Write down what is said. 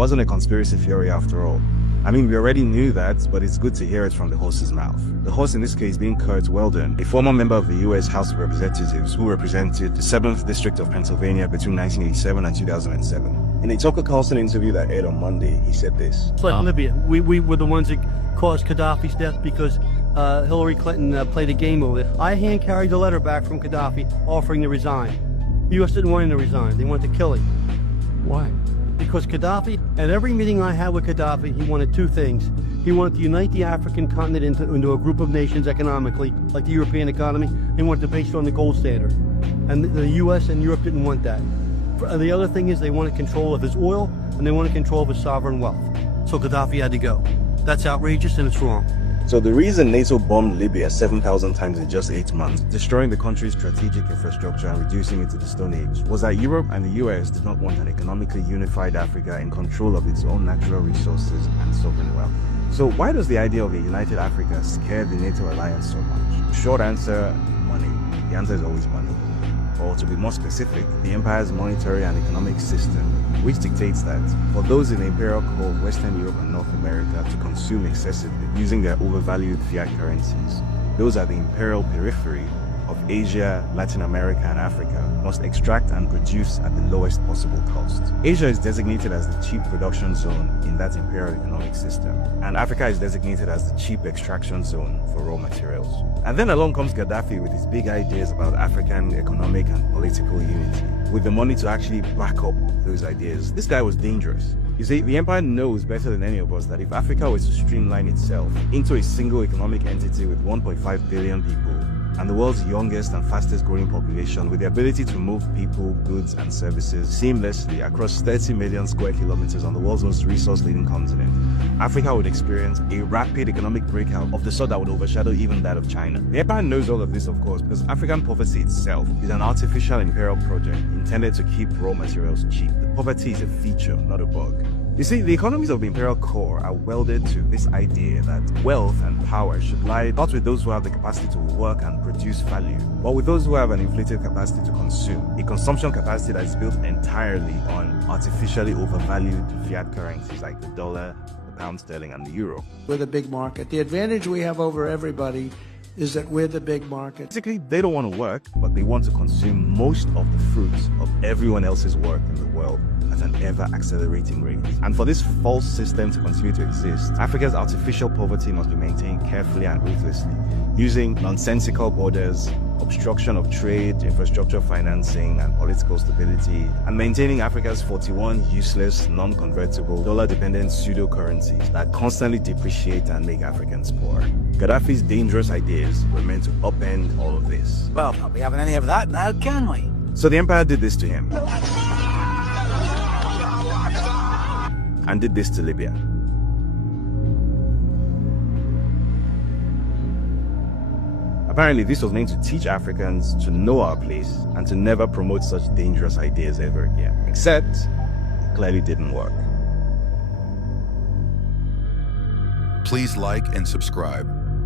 wasn't a conspiracy theory after all. I mean, we already knew that, but it's good to hear it from the horse's mouth. The horse in this case being Curt Weldon, a former member of the U.S. House of Representatives who represented the 7th District of Pennsylvania between 1987 and 2007. In a Tucker Carlson interview that aired on Monday, he said this. It's like Libya. We were the ones that caused Gaddafi's death because Hillary Clinton played a game over it. I hand-carried a letter back from Gaddafi offering to resign. The U.S. didn't want him to resign. They wanted to kill him. Why? Because Gaddafi, at every meeting I had with Gaddafi, he wanted two things. He wanted to unite the African continent into a group of nations economically, like the European economy. He wanted to base it on the gold standard. And the U.S. and Europe didn't want that. The other thing is they wanted control of his oil, and they wanted control of his sovereign wealth. So Gaddafi had to go. That's outrageous, and it's wrong. So the reason NATO bombed Libya 7,000 times in just 8 months, destroying the country's strategic infrastructure and reducing it to the Stone Age, was that Europe and the US did not want an economically unified Africa in control of its own natural resources and sovereign wealth. So why does the idea of a united Africa scare the NATO alliance so much? The short answer, money. The answer is always money. Or to be more specific, the empire's monetary and economic system, which dictates that for those in the imperial core of Western Europe and North America to consume excessively using their overvalued fiat currencies, those at the imperial periphery of Asia, Latin America, and Africa must extract and produce at the lowest possible cost. Asia is designated as the cheap production zone in that imperial economic system, and Africa is designated as the cheap extraction zone for raw materials. And then along comes Gaddafi with his big ideas about African economic and political unity, with the money to actually back up those ideas. This guy was dangerous. You see, the empire knows better than any of us that if Africa was to streamline itself into a single economic entity with 1.5 billion people, and the world's youngest and fastest growing population with the ability to move people, goods, and services seamlessly across 30 million square kilometers on the world's most resource-laden continent, Africa would experience a rapid economic breakout of the sort that would overshadow even that of China. The empire knows all of this, of course, because African poverty itself is an artificial imperial project intended to keep raw materials cheap. The poverty is a feature, not a bug. You see, the economies of the imperial core are welded to this idea that wealth and power should lie not with those who have the capacity to work and produce value, but with those who have an inflated capacity to consume, a consumption capacity that is built entirely on artificially overvalued fiat currencies like the dollar, the pound sterling, and the euro. We're the big market. The advantage we have over everybody is that we're the big market. Basically, they don't want to work, but they want to consume most of the fruits of everyone else's work in the world at an ever-accelerating rate. And for this false system to continue to exist, Africa's artificial poverty must be maintained carefully and ruthlessly, using nonsensical borders, obstruction of trade, infrastructure financing, and political stability, and maintaining Africa's 41 useless, non-convertible, dollar-dependent pseudo-currencies that constantly depreciate and make Africans poor. Gaddafi's dangerous ideas were meant to upend all of this. Well, not be having any of that now, can we? So the empire did this to him. And did this to Libya. Apparently, this was meant to teach Africans to know our place and to never promote such dangerous ideas ever again. Except, it clearly didn't work. Please like and subscribe.